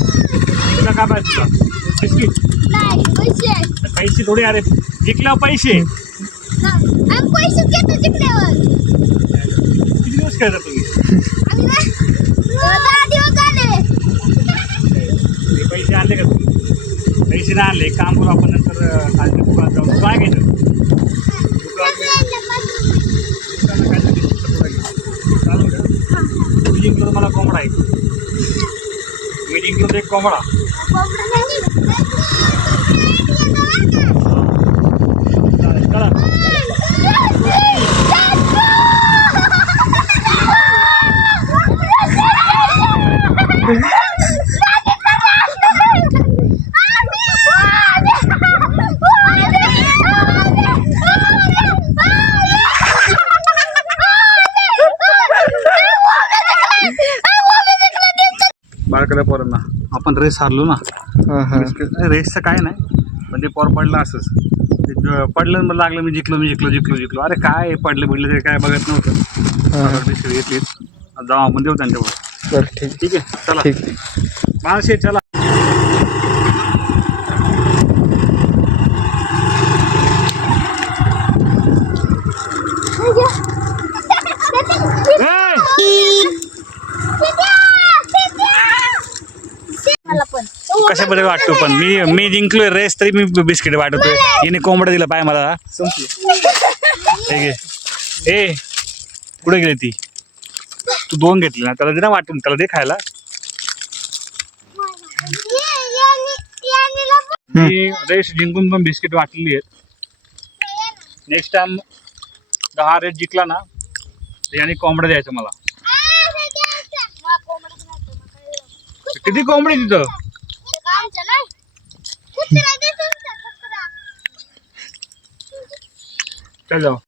तुला काय पाहिजे तुला बिस्किट नाही पैसे पैसे थोडे अरे जिंकल्यावर पैसे आम्ही पैसे घेतो जिंकल्यावर किती दिवस खेळता तुम्ही आम्ही ना 10 दिवस झाले ते पैसे आणले का तुम्ही पैसे नाही आणले काम करू आपण नंतर खालच्या दुकानात जाऊ काय घ्यायचं मी जिंकलो तर मला कोंबडा आहे मी जिंकलो तर एक कोंबडा चला बाळकाला पोरांना आपण रेस हारलो ना रेसचं काय नाही पण ते पोर पडलं असंच पडलं मला लागलं मी जिंकलो अरे काय पडलं तरी काय बघत नव्हतं बिस्किट घेतली जाऊ आपण देऊ त्यांच्यावर बरं ठीक आहे चला ठीक माणसे चला कशाबद्दल वाटतो पण मी जिंकलोय रेस तरी मी बिस्किट वाटतोय हिने कोंबडा दिला पाय मला ए कुठे गेली ती तू 2 घेतली ना त्याला दे ना वाटून त्याला दे खायला मी रेस जिंकून पण बिस्किट वाटलेली आहेत नेक्स्ट टाइम 10 रेस जिंकला ना याने कोंबडा द्यायचं मला किती कोंबडी तिथं चल जाओ